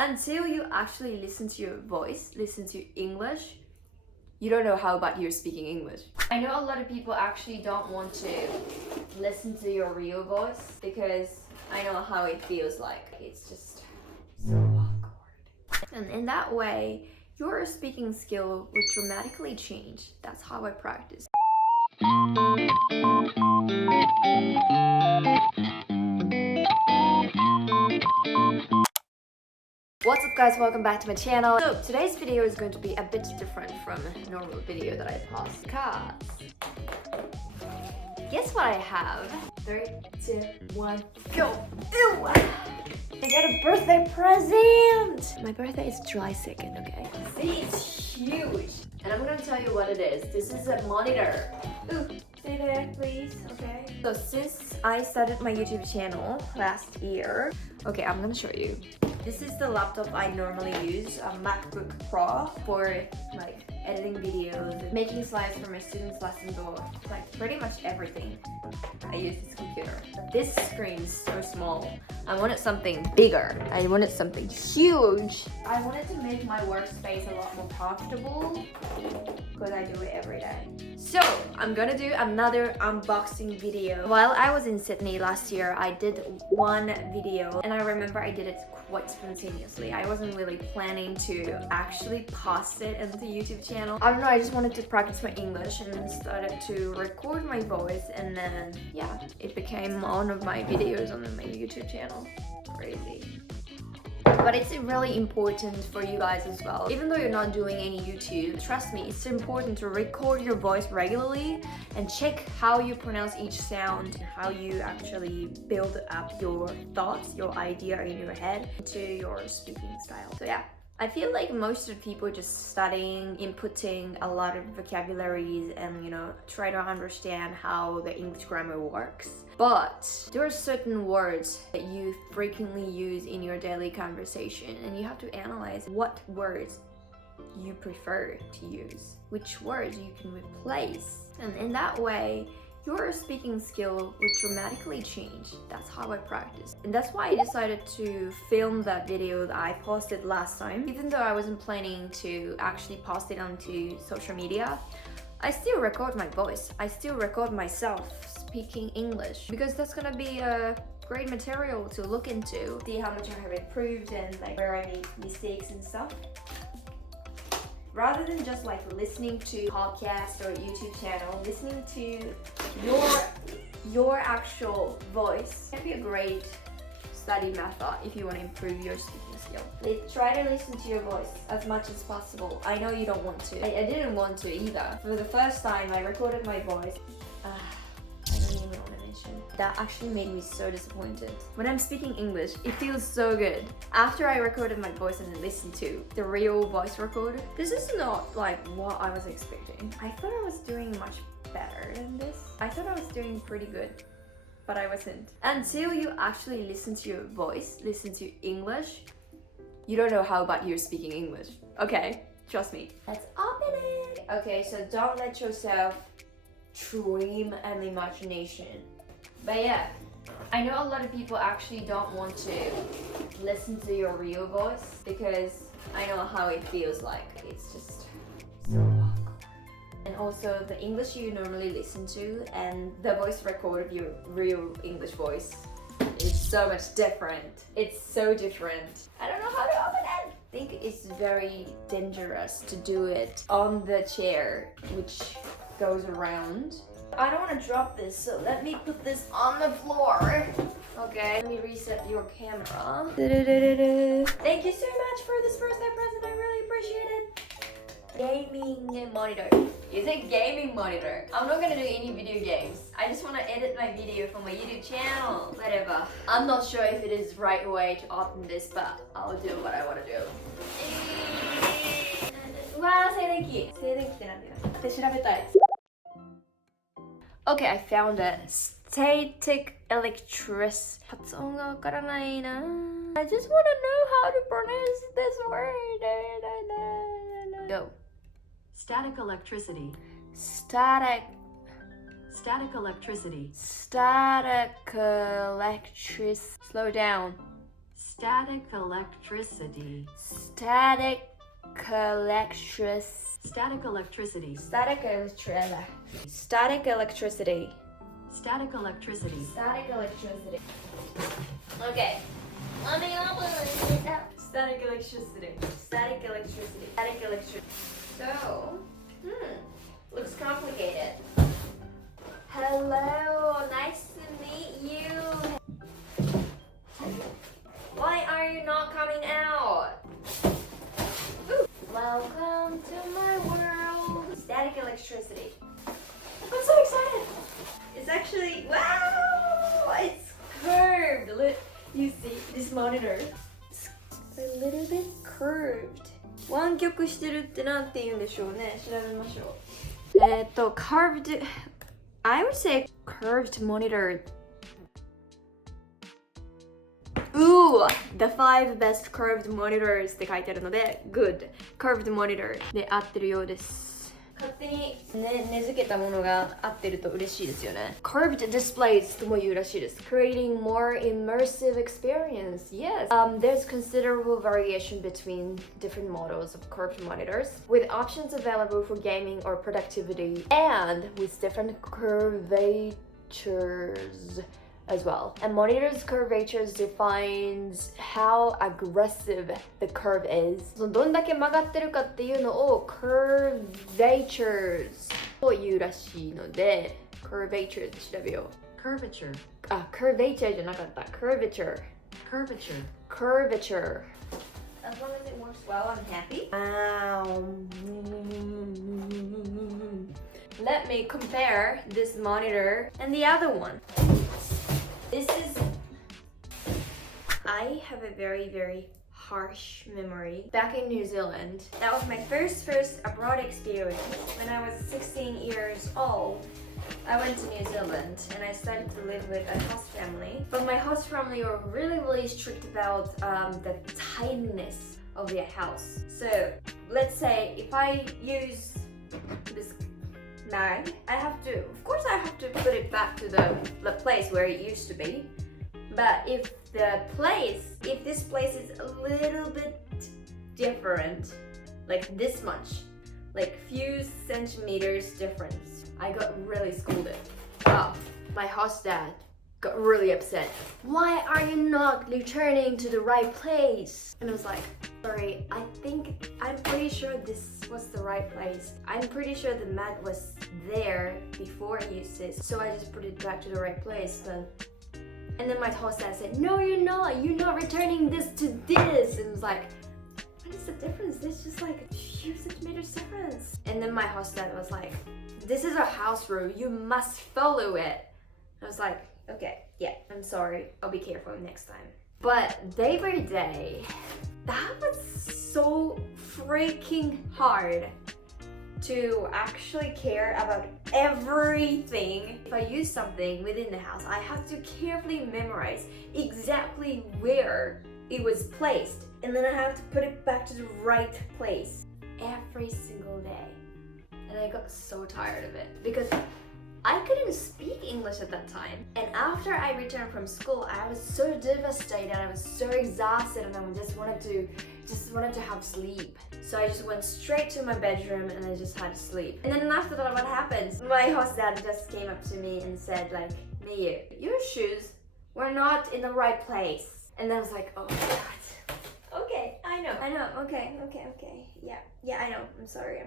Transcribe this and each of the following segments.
until you actually listen to your voice, listen to English, you don't know how about you're speaking English. I know a lot of people actually don't want to listen to your real voice because I know how it feels like. It's just so awkward. And in that way, your speaking skill would dramatically change. That's how I practice. What's up guys, welcome back to my channel. So today's video is going to be a bit different from a normal video that I post because guess what I have? 3, 2, 1, go! Ew! I got a birthday present! My birthday is July 2nd, okay? See, it's huge! And I'm gonna tell you what it is. This is a monitor. Ooh, stay there please, okay? So since I started my YouTube channel last year, okay, I'm gonna show you. This is the laptop I normally use, a MacBook Pro, for like editing videos, making slides for my students' lessons, or like pretty much everything. I use this computer. But this screen is so small. I wanted something bigger. I wanted something huge. I wanted to make my workspace a lot more comfortable because I do it every day. So I'm gonna do another unboxing video. While I was in Sydney last year, I did one video and I remember I did it quite spontaneously. I wasn't really planning to actually post it into the YouTube channel. I don't know, I just wanted to practice my English and started to record my voice, and then yeah, it became one of my videos on my YouTube channel. Crazy. But it's really important for you guys as well. Even though you're not doing any YouTube, trust me, it's important to record your voice regularly and check how you pronounce each sound, how you actually build up your thoughts, your idea in your head into your speaking style. So yeah. I feel like most of the people are just studying, inputting a lot of vocabularies and, you know, try to understand how the English grammar works. But there are certain words that you frequently use in your daily conversation, and you have to analyze what words you prefer to use, which words you can replace. And in that way, your speaking skill would dramatically change. That's how I practice. And that's why I decided to film that video that I posted last time. Even though I wasn't planning to actually post it onto social media, I still record my voice. I still record myself speaking English because that's gonna be a great material to look into. See how much I have improved and like where I made mistakes and stuff. Rather than just like listening to podcasts or YouTube channel, listening to your actual voice can be a great study method if you want to improve your speaking skill. Try to listen to your voice as much as possible. I know you don't want to. I didn't want to either. For the first time, I recorded my voice. I don't even want to mention. That actually made me so disappointed. When I'm speaking English, it feels so good. After I recorded my voice and listened to the real voice recorder, this is not like what I was expecting. I thought I was doing much better than this. I thought I was doing pretty good, but I wasn't. Until you actually listen to your voice, listen to English, you don't know how about you're speaking English. Okay, trust me. Let's open it. Okay, so don't let yourself dream and imagination. But yeah, I know a lot of people actually don't want to listen to your real voice because I know how it feels like. It's just so awkward. And also the English you normally listen to and the voice record of your real English voice is so much different. It's so different. I don't know how to open it. I think it's very dangerous to do it on the chair, which goes around. I don't want to drop this, so let me put this on the floor. Okay, let me reset your camera. Thank you so much for this birthday present. I really appreciate it. Gaming monitor. It's a gaming monitor. I'm not gonna do any video games. I just want to edit my video for my YouTube channel. Whatever. I'm not sure if it is the right way to open this, but I'll do what I want to do. うわー、静電気。静電気ってなんだよ。って調べたい。Okay, I found it. Static electricity. 発音がわからないな。I just want to know how to pronounce this word. Go. Static electricity. Static electricity. Static electricity. Slow down. Static electricity. Static electricity. Static electricity. Static electricity. Static electricity. Static electricity. Static electricity. Okay. Let me open it up. Static electricity. Static electricity. Static electricity. So, looks complicated. Hello, nice to meet you. Why are you not coming out? Ooh. Welcome to my world. Static electricity. I'm so excited. It's actually, wow, it's curved. Look, you see this monitor? It's a little bit curved. 湾曲してるってなんて言うんでしょうね。調べましょう。curved, I would say curved monitor. Ooh, the 5 best curved monitors って書いてあるので good curved monitor で合ってるようです。勝手に根付けたものが合ってると嬉しいですよね。curved displays とも言うらしいです。creating more immersive experience. Yes, there's considerable variation between different models of curved monitors with options available for gaming or productivity and with different curvatures as well. And monitor's curvatures defines how aggressive the curve is. どんだけ曲がってるかっていうのを curvatures と言うらしいので curvature で調べよう。 Curvature. curvature じゃなかった。curvature. Curvature. Curvature. As long as it works well, I'm happy. Let me compare this monitor and the other one. This is, I have a very harsh memory. Back in New Zealand, that was my first abroad experience. When I was 16 years old, I went to New Zealand and I started to live with a host family. But my host family were really strict about the tidiness of their house. So let's say if I use this mag, of course I have to put it back to the place where it used to be. But if this place is a little bit different, like this much, like few centimeters difference, I got really scolded. My host dad got really upset. Why are you not returning to the right place? And I was like, sorry, I'm pretty sure this was the right place. I'm pretty sure the mat was there before I used this, so I just put it back to the right place. And then my host dad said, no, you're not returning this to this. And I was like, what is the difference? There's just like a few centimeters difference. And then my host dad was like, this is a house rule, you must follow it. I was like, okay, yeah, I'm sorry. I'll be careful next time. But day by day, that was so freaking hard to actually care about everything. If I use something within the house, I have to carefully memorize exactly where it was placed. And then I have to put it back to the right place every single day. And I got so tired of it because I couldn't speak English at that time. And after I returned from school, I was so devastated, I was so exhausted, and I just wanted to have sleep. So I just went straight to my bedroom and I just had to sleep. And then after that, what happens? My host dad just came up to me and said like, Miyu, your shoes were not in the right place. And I was like, oh my god. Okay, I know. Okay. Yeah, I know. I'm sorry.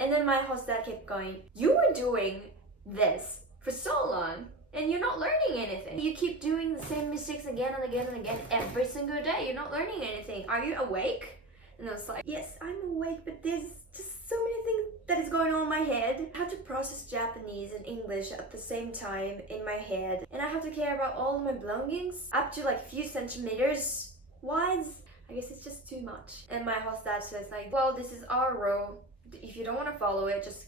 And then my host dad kept going, you were doing this for so long and you're not learning anything. You keep doing the same mistakes again and again every single day. You're not learning anything. Are you awake? And I was like, yes, I'm awake, but there's just so many things that is going on in my head. I have to process Japanese and English at the same time in my head, and I have to care about all of my belongings up to like few centimeters wide. I guess it's just too much. And my host dad says like, well, this is our rule. If you don't want to follow it, just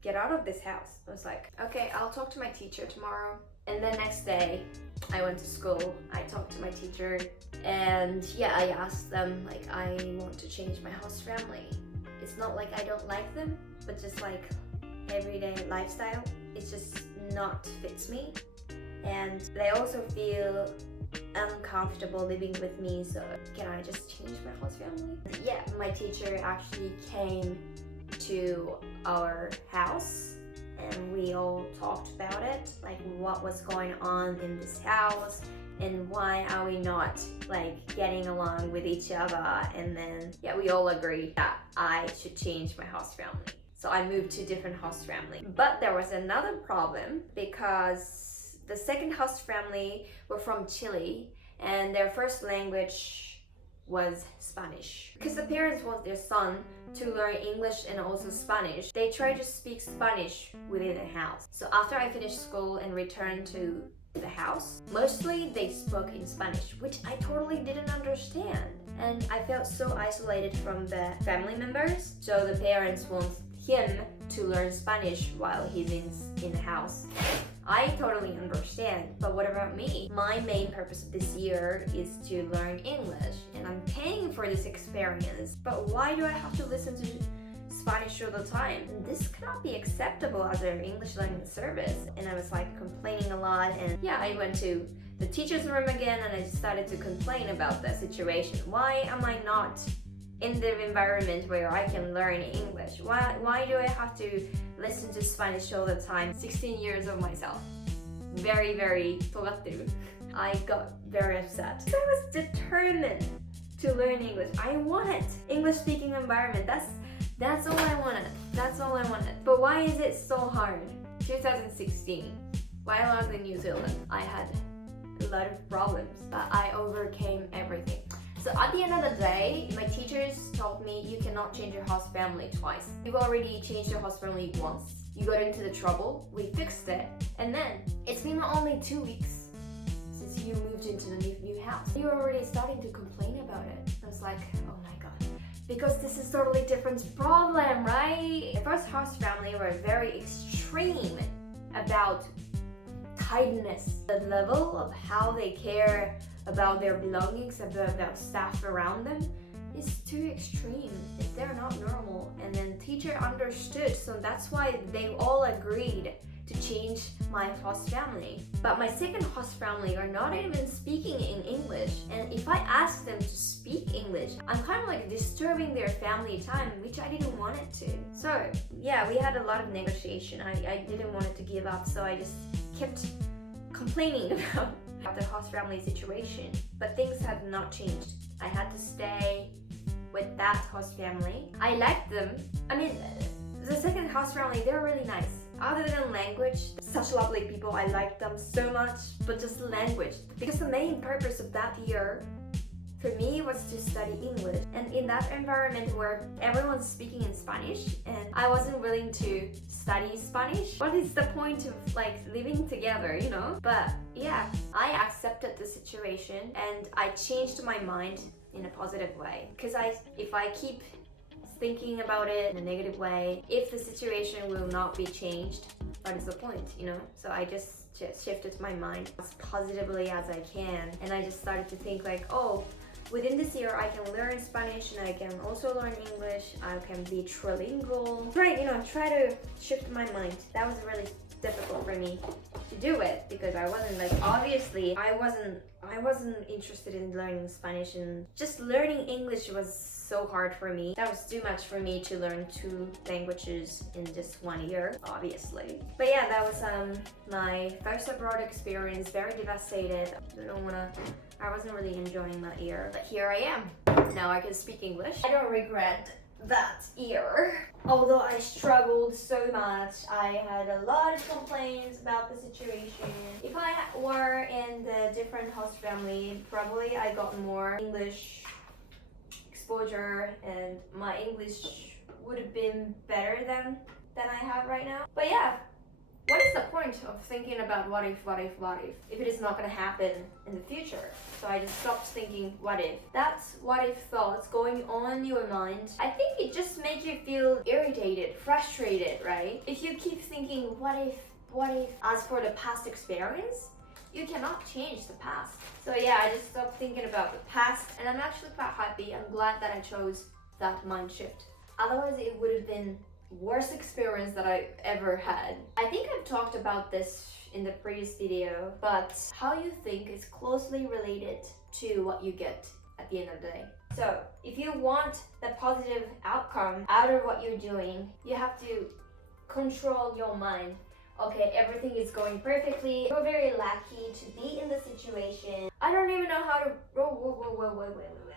get out of this house. I was like, okay, I'll talk to my teacher tomorrow. And the next day, I went to school. I talked to my teacher, and yeah, I asked them like, I want to change my host family. It's not like I don't like them, but just like everyday lifestyle, it's just not fits me. And they also feel uncomfortable living with me, so can I just change my host family? Yeah, my teacher actually came to our house and we all talked about it, like what was going on in this house and why are we not like getting along with each other. And then yeah, we all agreed that I should change my host family. So I moved to a different host family. But there was another problem because the second host family were from Chile and their first language was Spanish. Because the parents want their son to learn English and also Spanish, they try to speak Spanish within the house. So after I finished school and returned to the house, mostly they spoke in Spanish, which I totally didn't understand. And I felt so isolated from the family members. So the parents want him to learn Spanish while he's in the house. I totally understand, but what about me? My main purpose of this year is to learn English, and I'm paying for this experience, but why do I have to listen to Spanish all the time? This cannot be acceptable as an English learning service. And I was like complaining a lot, and yeah, I went to the teacher's room again and I just started to complain about the situation. Why am I not in the environment where I can learn English? Why do I have to listen to Spanish all the time? 16 years of myself. Very, very togatteru. I got very upset. I was determined to learn English. I wanted English speaking environment. That's all I wanted. That's all I wanted. But why is it so hard? 2016, while I was in New Zealand, I had a lot of problems, but I overcame everything. So at the end of the day, my teachers told me you cannot change your host family twice. You've already changed your host family once. You got into the trouble, we fixed it, and then it's been only 2 weeks since you moved into the new house. You're already starting to complain about it. I was like, oh my god. Because this is totally different problem, right? The first host family were very extreme about kindness. The level of how they care about their belongings, about stuff around them is too extreme. They're not normal. And then teacher understood, so that's why they all agreed to change my host family. But my second host family are not even speaking in English, and if I ask them to speak English, I'm kind of like disturbing their family time, which I didn't want it to. So yeah, we had a lot of negotiation. I didn't want it to give up, so I just kept complaining about the host family situation. But things have not changed. I had to stay with that host family. I liked them. I mean, the second host family, they're really nice. Other than language, such lovely people, I liked them so much, but just language. Because the main purpose of that year for me was to study English. And in that environment where everyone's speaking in Spanish and I wasn't willing to study Spanish, what is the point of like living together, you know? But yeah, I accepted the situation and I changed my mind in a positive way. Because if I keep thinking about it in a negative way, if the situation will not be changed, what is the point, you know? So I just shifted my mind as positively as I can, and I just started to think like, oh, within this year I can learn Spanish and I can also learn English, I can be trilingual. Right, you know, try to shift my mind. That was really difficult for me to do it because I wasn't like, obviously I wasn't interested in learning Spanish, and just learning English was so hard for me. That was too much for me to learn 2 languages in just 1 year, obviously. But yeah, that was my first abroad experience. Very devastated. I wasn't really enjoying that year, but here I am. Now I can speak English. I don't regret that year. Although I struggled so much, I had a lot of complaints about the situation. If I were in the different host family, probably I got more English exposure and my English would have been better than I have right now. But yeah, what is the point of thinking about what if it is not going to happen in the future? So I just stopped thinking what if. That's what if thoughts going on in your mind. I think it just makes you feel irritated, frustrated, right? If you keep thinking what if. As for the past experience, you cannot change the past. So yeah, I just stopped thinking about the past, and I'm actually quite happy. I'm glad that I chose that mind shift. Otherwise, it would have been worst experience that I ever had. I think I've talked about this in the previous video, but how you think is closely related to what you get at the end of the day. So if you want the positive outcome out of what you're doing, you have to control your mind. Okay, everything is going perfectly. You're very lucky to be in the situation. I don't even know how to.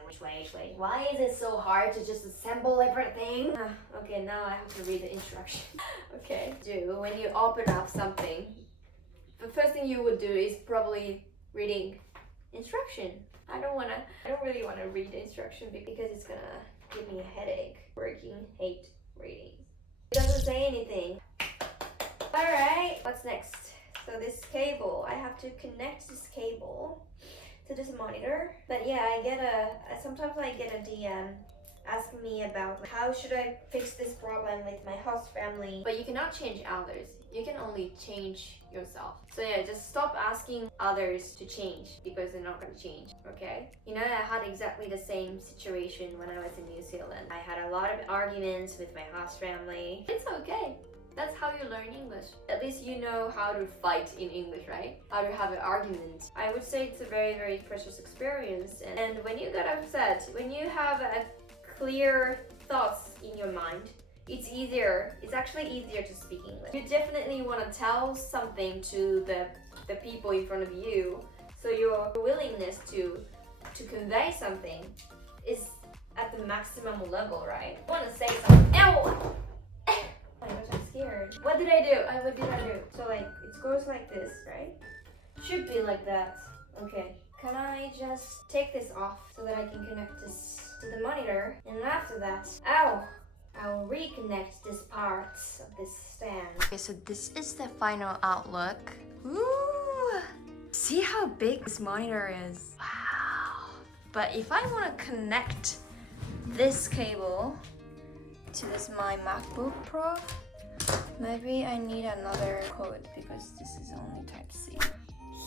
Which way? Why is it so hard to just assemble everything? Okay, now I have to read the instruction. Okay, when you open up something, the first thing you would do is probably reading instruction. I don't really wanna read the instruction because it's gonna give me a headache. Hate reading. It doesn't say anything. Alright, what's next? So this cable, I have to connect this cable to this monitor. But yeah, sometimes I get a DM asking me about how should I fix this problem with my host family. But you cannot change others. You can only change yourself. So yeah, just stop asking others to change because they're not going to change, okay? You know, I had exactly the same situation when I was in New Zealand. I had a lot of arguments with my host family. It's okay. That's how you learn English. At least you know how to fight in English, right? How to have an argument. I would say it's a very, very precious experience. And when you get upset, when you have a clear thoughts in your mind, it's easier. It's actually easier to speak English. You definitely want to tell something to the people in front of you. So your willingness to convey something is at the maximum level, right? You want to say something. Ow! Oh my gosh, I'm scared. What did I do? What did I do? So like, it goes like this, right? Should be like that. Okay. Can I just take this off so that I can connect this to the monitor? And after that, ow! I'll reconnect this part of this stand. Okay, so this is the final outlook. Ooh! See how big this monitor is? Wow! But if I want to connect this cable to my MacBook Pro, maybe I need another cord because this is only Type-C.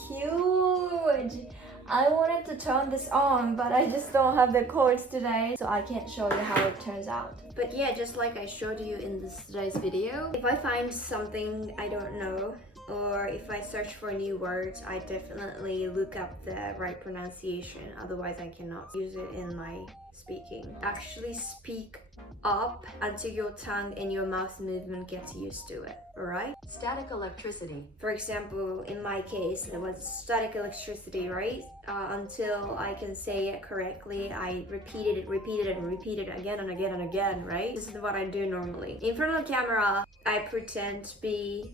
Huge! I wanted to turn this on, but I just don't have the cords today, so I can't show you how it turns out. But yeah, just like I showed you in today's video, if I find something I don't know, or if I search for new words, I definitely look up the right pronunciation, otherwise I cannot use it in my speaking. Actually speak up until your tongue and your mouth movement gets used to it, alright? Static electricity. For example, in my case, it was static electricity, right? Until I can say it correctly, I repeated it again and again and again, right? This is what I do normally. In front of the camera, I pretend to be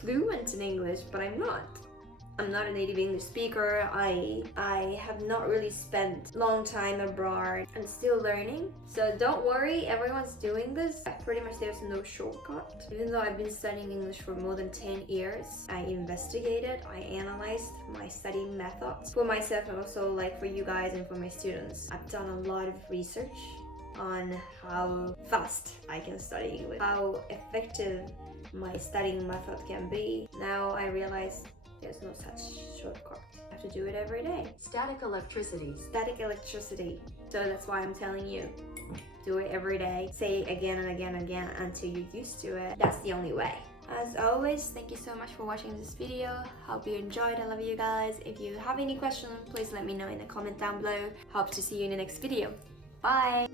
fluent in English, but I'm not. I'm not a native English speaker. I have not really spent long time abroad. I'm still learning. So don't worry, everyone's doing this. Pretty much there's no shortcut. Even though I've been studying English for more than 10 years, I investigated, I analyzed my studying methods for myself and also like for you guys and for my students. I've done a lot of research on how fast I can study English, how effective my studying method can be. Now I realize there's no such shortcut. I have to do it every day. Static electricity. Static electricity. So that's why I'm telling you, do it every day. Say it again and again and again until you're used to it. That's the only way. As always, thank you so much for watching this video. Hope you enjoyed. I love you guys. If you have any questions, please let me know in the comment down below. Hope to see you in the next video. Bye!